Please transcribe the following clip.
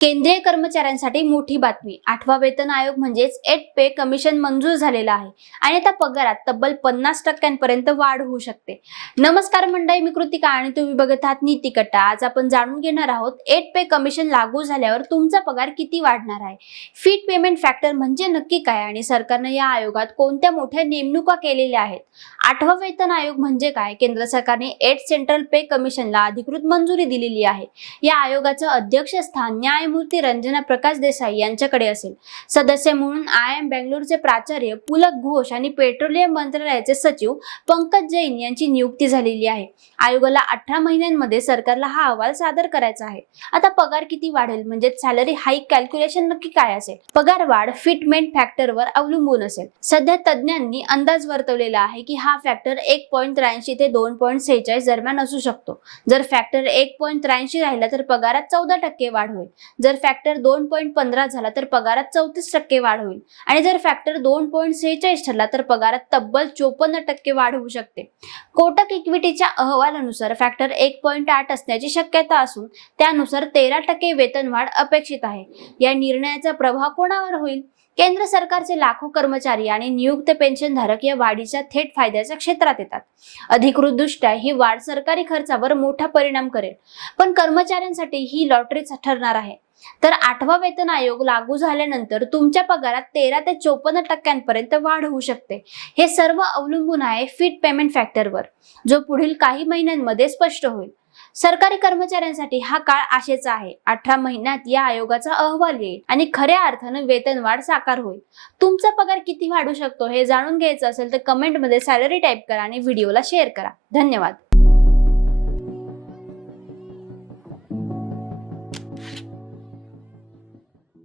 केंद्रीय कर्मचाऱ्यांसाठी मोठी बातमी. आठवा वेतन आयोग म्हणजेच एट पे कमिशन मंजूर झालेला आहे. आणि आता पगारात तब्बल पन्नास टक्क्यांपर्यंत वाढ होऊ शकते. नमस्कार मंडळी मी कृतिका आणि तुम्ही बघत आहात नीती कट्टा आज आपण जाणून घेणार आहोत एट पे कमिशन लागू झाल्यावर तुमचा पगार किती वाढणार आहे? फिट पेमेंट फॅक्टर म्हणजे नक्की काय? आणि सरकारनं या आयोगात कोणत्या मोठ्या नेमणुका केलेल्या आहेत? आठवा वेतन आयोग म्हणजे काय? केंद्र सरकारने एट सेंट्रल पे कमिशनला अधिकृत मंजुरी दिलेली आहे. या आयोगाचं अध्यक्षस्थान न्यायमूर्ती रंजना प्रकाश देसाई यांच्याकडे असेल. सदस्य म्हणून आय एम बेंगळुरूचे प्राचार्य पुलक घोष आणि पेट्रोलियम मंत्रालयाचे सचिव पंकज जैन यांची नियुक्ती झालेली आहे. आयोगाला अठरा महिन्यांमध्ये सरकारला हा अहवाल सादर करायचा आहे. आता पगार किती वाढेल? म्हणजे सॅलरी हाईक कॅल्क्युलेशन नक्की काय असेल? पगार वाढ फिटमेंट फॅक्टरवर अवलंबून असेल. सध्या तज्ज्ञांनी अंदाज वर्तवलेला आहे की हा फॅक्टर एक पॉईंट त्र्याऐंशी ते दोन पॉईंट सेहेचाळीस दरम्यान असू शकतो. जर फॅक्टर एक पॉईंट त्र्याऐंशी राहिला तर पगारात चौदा टक्के वाढ होईल. जर फॅक्टर दोन पॉईंट पंधरा झाला तर पगारात चौतीस टक्के वाढ होईल. आणि जर फॅक्टर दोन पॉईंट सेहेचाळीस ठरला तर पगारात तब्बल चोपन्न टक्के वाढ होऊ शकते. कोटक इक्विटीच्या अहवालानुसार फॅक्टर एक पॉईंट आठ असण्याची शक्यता असून त्यानुसार तेरा टक्के वेतनवाढ अपेक्षित आहे. या निर्णयाचा प्रभाव कोणावर होईल? केंद्र सरकारचे लाखो कर्मचारी आणि नियुक्त पेन्शनधारक या वाढीच्या थेट फायद्याच्या क्षेत्रात येतात. अधिकृतदृष्ट्या ही वाढ सरकारी खर्चावर मोठा परिणाम करेल. पण कर्मचाऱ्यांसाठी ही लॉटरीच ठरणार आहे. तर आठवा वेतन आयोग लागू झाल्यानंतर तुमच्या पगारात तेरा ते चोपन्न टक्क्यांपर्यंत वाढ होऊ शकते. हे सर्व अवलंबून आहे फिट पेमेंट फॅक्टरवर जो पुढील काही महिन्यांमध्ये स्पष्ट होईल. सरकारी कर्मचाऱ्यांसाठी हा काळ आशेचा आहे. अठरा महिन्यात या आयोगाचा अहवाल येईल आणि खऱ्या अर्थानं वेतनवाढ साकार होईल. तुमचा पगार किती वाढू शकतो हे जाणून घ्यायचं असेल तर कमेंटमध्ये सॅलरी टाईप करा आणि व्हिडिओला शेअर करा. धन्यवाद.